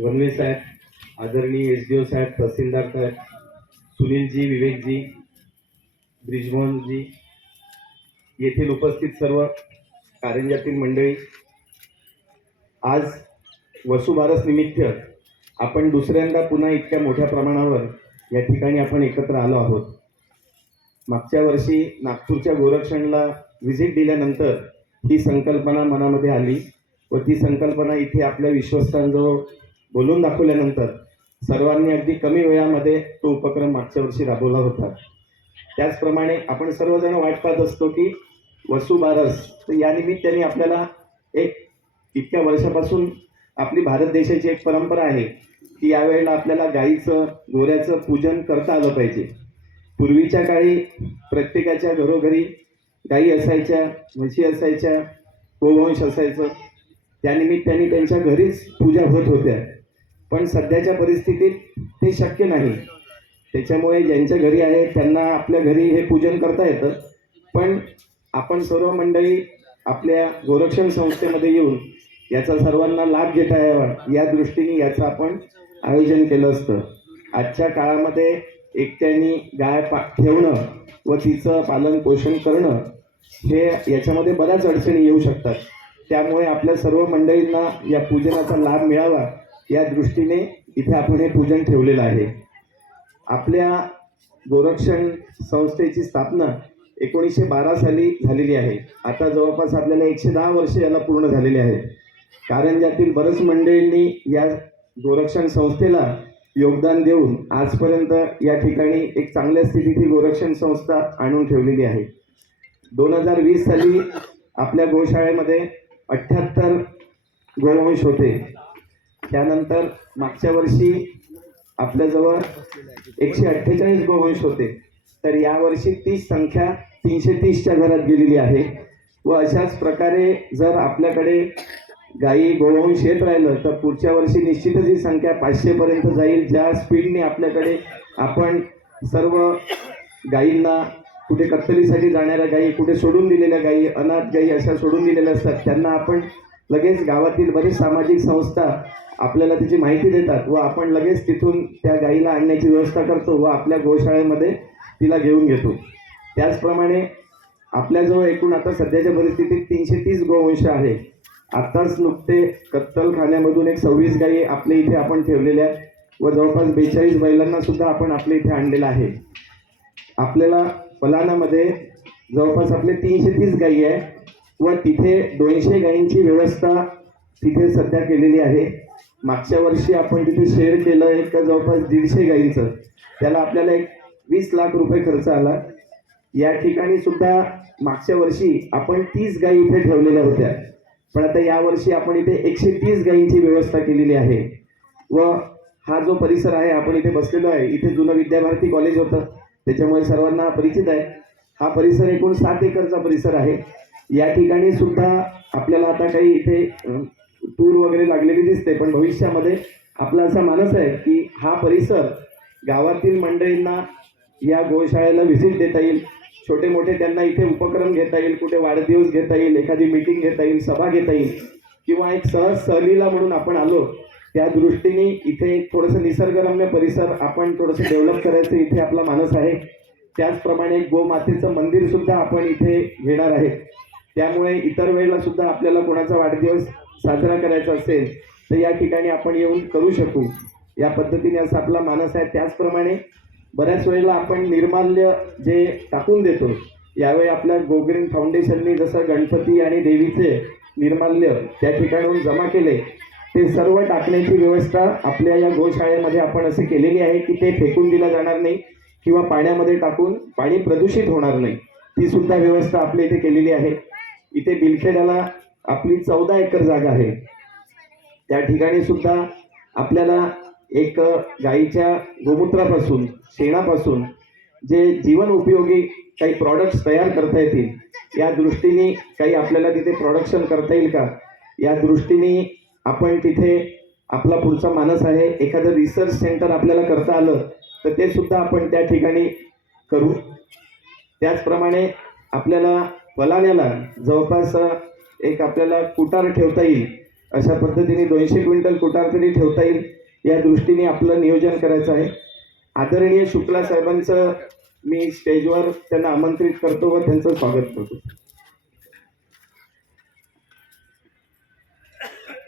One way साहेब, आदरणीय SDO साहेब, तहसीलदार साहेब, सुनीलजी, विवेकजी, ब्रिजमोहनजी, येथील उपस्थित सर्व कारंजातील मंडळी, आज वसुबारस निमित्त आपण दुसऱ्यांदा पुन्हा इतक्या मोठ्या प्रमाणावर या ठिकाणी आपण एकत्र आलो आहोत. मागच्या वर्षी नागपूरच्या गोरक्षणला व्हिजिट दिल्यानंतर ही संकल्पना मनामध्ये आली व ती संकल्पना इथे आपल्या विश्वस्तांजवळ बोलून दाखवल्यानंतर सर्वांनी अगदी कमी वेळामध्ये तो उपक्रम मागच्या वर्षी राबवला होता. त्याचप्रमाणे आपण सर्वजण वाट पाहत असतो की वसुबारस, तर या निमित्ताने आपल्याला एक इतक्या वर्षापासून आपली भारत देशाची एक परंपरा आहे की यावेळेला आपल्याला गाईचं गोऱ्याचं पूजन करता आलं पाहिजे. पूर्वीच्या काळी प्रत्येकाच्या घरोघरी गाई असायच्या, म्हशी असायच्या, गोवंश असायचं, त्यानिमित्ताने त्यांच्या घरीच पूजा होत होत्या. पण सध्याच्या परिस्थितीत ते शक्य नाही. त्याच्यामुळे ज्यांच्या घरी आहे त्यांना आपल्या घरी हे पूजन करता येतं, पण आपण सर्व मंडळी आपल्या गोरक्षण संस्थेमध्ये येऊन याचा सर्वांना लाभ घेता यावा या दृष्टीने याचं आपण आयोजन केलं असतं. आजच्या काळामध्ये एकट्याने गाय ठेवणं व तिचं पालन पोषण करणं हे याच्यामध्ये बऱ्याच अडचणी येऊ शकतात. त्यामुळे आपल्या सर्व मंडळींना या पूजनाचा लाभ मिळावा या दृष्टीने इथे आपण हे पूजन ठेवलेलं आहे. आपल्या गोरक्षण संस्थेची स्थापना 1912 साली झालेली आहे. आता जवळपास आपल्याला 110 वर्ष याला पूर्ण झालेले आहेत. कारंजातील बरेच मंडळींनी या गोरक्षण संस्थेला योगदान देऊन आजपर्यंत या ठिकाणी एक चांगल्या स्थितीत ही गोरक्षण संस्था आणून ठेवलेली आहे. 2020 साली आपल्या गोशाळेमध्ये 78 गोवंश होते. त्यानंतर मागच्या वर्षी आपल्याजवळ 148 गोवंश होते. तर यावर्षी तीच संख्या 330च्या घरात गेलेली आहे. व अशाच प्रकारे जर आपल्याकडे गाई गोवंश येत राहिलं तर पुढच्या वर्षी निश्चितच ही संख्या 500पर्यंत जाईल. ज्या स्पीडने आपल्याकडे आपण सर्व गायींना, कुठे कत्तलीसाठी जाणाऱ्या गायी, कुठे सोडून दिलेल्या गायी, अनाथ गायी अशा सोडून दिलेल्या असतात, त्यांना आपण लगेच गावातील बरेच सामाजिक संस्था आपल्याला त्याची माहिती देतात व आपण लगेच तिथून त्या गायीला आणण्याची व्यवस्था करतो व आपल्या गोशाळेमध्ये तिला घेऊन घेतो. त्याचप्रमाणे आपल्याजवळ एकूण आता सध्याच्या परिस्थितीत 330 गोवंश आहे. आत्ताच नुकते कत्तलखान्यामधून एक 26 गायी आपल्या इथे आपण ठेवलेल्या व जवळपास 42 बैलांना सुद्धा आपण आपल्या इथे आणलेलं आहे. आपल्याला फलानामध्ये जवळपास आपले 330 गायी आहे व तिथे 200 गायींची व्यवस्था तिथे सध्या केलेली आहे. मागच्या वर्षी आपण तिथे शेड केलं एक जवळपास 150 गायींचं, त्याला आपल्याला एक 20 लाख रुपये खर्च आला. या ठिकाणी सुद्धा मागच्या वर्षी आपण 30 गायी इथे ठेवलेल्या होत्या, पण आता यावर्षी आपण इथे 130 गायींची व्यवस्था केलेली आहे. व हा जो परिसर आहे आपण इथे बसलेलो आहे, इथे जुनं विद्याभारती कॉलेज होतं, त्याच्यामुळे सर्वांना परिचित आहे. हा परिसर एकूण 7 एकरचा परिसर आहे. या ठिकाणी सुद्धा आपल्याला आता काही इथे टूर वगैरे लागलेली दिसते, पण भविष्यामध्ये आपला असा मानस आहे की हा परिसर गावातील मंडळींना या गोशाळेला व्हिजिट देता येईल, छोटे मोठे त्यांना इथे उपक्रम घेता येईल, कुठे वाढदिवस घेता येईल, एखादी मीटिंग घेता येईल, सभा घेता येईल, किंवा एक सहज सहलीला म्हणून आपण आलो त्या दृष्टीने इथे एक थोडंसं निसर्गरम्य परिसर आपण थोडंसं डेव्हलप करायचं इथे आपला मानस आहे. त्याचप्रमाणे गोमातेचं मंदिर सुद्धा आपण इथे घेणार आहे. त्यामुळे इतर वेळेला सुद्धा आपल्याला कोणाचा वाढदिवस साजरा करायचा असेल तर या ठिकाणी आपण येऊन करू शकू, या पद्धतीने असा आपला मानस आहे. त्याचप्रमाणे बऱ्याच वेळेला आपण निर्माल्य जे टाकून देतो, यावेळी आपल्या गोग्रीन फाउंडेशननी जसं गणपती आणि देवीचे निर्माल्य त्या ठिकाणाहून जमा केले, ते सर्व टाकण्याची व्यवस्था आपल्या या गोशाळेमध्ये आपण असे केलेली आहे की ते फेकून दिलं जाणार नाही किंवा पाण्यामध्ये टाकून पाणी प्रदूषित होणार नाही, ती सुद्धा व्यवस्था आपल्या इथे केलेली आहे. इथे बिलखेड्याला आपली 14 एकर जागा आहे. त्या ठिकाणी सुद्धा आपल्याला एक गाईच्या गोमूत्रापासून, शेणापासून जे जीवन उपयोगी काही प्रॉडक्ट्स तयार करता येतील या दृष्टीने काही आपल्याला तिथे प्रोडक्शन करता येईल का या दृष्टीने आपण तिथे आपला पुढचा मानस आहे. एखादं रिसर्च सेंटर आपल्याला करता आलं तर ते सुद्धा आपण त्या ठिकाणी करू. त्याचप्रमाणे आपल्याला फलाण्याला जवळपास एक आपल्याला कुटार ठेवता येईल अशा पद्धतीने 200 क्विंटल कुटार तरी ठेवता येईल या दृष्टीने आपलं नियोजन करायचं आहे. आदरणीय शुक्ला साहेबांचं मी स्टेजवर त्यांना आमंत्रित करतो व त्यांचं स्वागत करतो.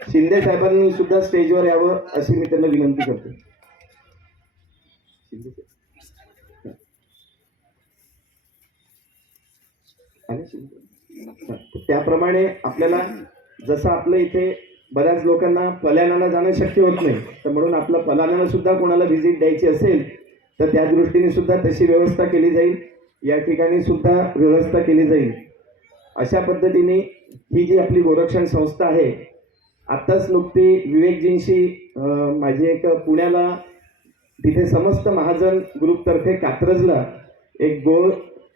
शिंदे साहेबांनी सुद्धा स्टेजवर यावं अशी मी त्यांना विनंती करतो. त्याप्रमाणे आपल्याला जसं आपलं इथे बऱ्याच लोकांना पलानाला जाणं शक्य होत नाही, तर म्हणून आपलं पलानाला सुद्धा कोणाला व्हिजिट द्यायची असेल तर त्या दृष्टीने सुद्धा तशी व्यवस्था केली जाईल. या ठिकाणी सुद्धा व्यवस्था केली जाईल. अशा पद्धतीने ही जी आपली गोरक्षण संस्था आहे, आत्ताच नुकती विवेकजींशी माझी एक पुण्याला तिथे समस्त महाजन ग्रुपतर्फे कात्रजला एक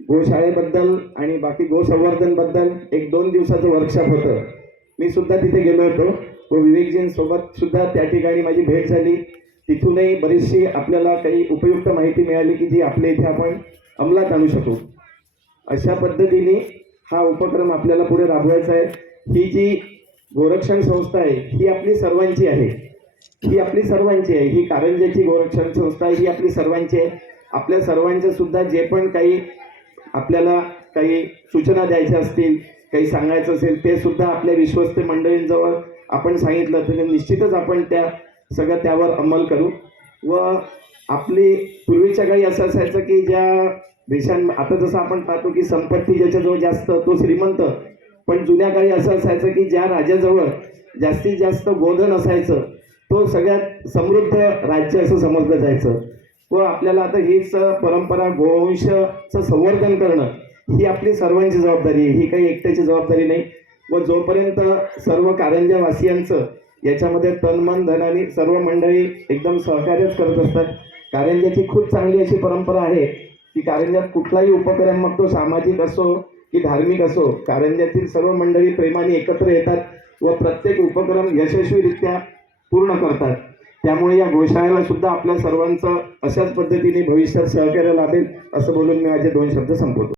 गोशाळेबद्दल आणि बाकी गोसंवर्धनबद्दल एक 2 दिवसाचं वर्कशॉप होतं. मी सुद्धा तिथे गेलो होतो व विवेकजींसोबत सुद्धा त्या ठिकाणी माझी भेट झाली. तिथूनही बरीचशी आपल्याला काही उपयुक्त माहिती मिळाली की जी आपल्या इथे आपण अंमलात आणू शकू. अशा पद्धतीने हा उपक्रम आपल्याला पुढे राबवायचा आहे. ही जी गोरक्षण संस्था आहे ही आपली सर्वांची आहे. ही कारंज्याची गोरक्षण संस्था ही आपली सर्वांची आहे. आपल्या सर्वांचं सुद्धा जे पण काही आपल्याला काही सूचना द्यायच्या असतील, काही सांगायचं असेल ते सुद्धा आपल्या विश्वस्त मंडळींजवळ आपण सांगितलं तर निश्चितच आपण सगळं त्यावर अंमल करू. व आपली पूर्वीच्या काळी असं असायचं की ज्या आता जसं आपण पाहतो की संपत्ती ज्याच्याजवळ जास्त तो श्रीमंत, पण जुन्या काळी असं असायचं की ज्या राजाजवळ जास्तीत जास्त गोधन असायचं तो सगळ्यात समृद्ध राज्य असं समजलं जायचं. व आपल्याला आता हीच परंपरा गोवंशाचं संवर्धन करणं ही आपली सर्वांची जबाबदारी आहे. ही काही एकट्याची जबाबदारी नाही. व जोपर्यंत सर्व कारंजावासियांचं याच्यामध्ये तन मन धनाने सर्व मंडळी एकदम सहकार्यच करत असतात. कारंजाची खूप चांगली अशी परंपरा आहे की कारंजात कुठलाही उपक्रम मग तो सामाजिक असो की धार्मिक असो, कारंजातील सर्व मंडळी प्रेमाने एकत्र येतात व प्रत्येक उपक्रम यशस्वीरित्या पूर्ण करतात. त्यामुळे या गोशाळेला सुद्धा आपल्या सर्वांचं अशाच पद्धतीने भविष्यात सहकार्य लाभेल असं बोलून मी माझे 2 शब्द संपवतो.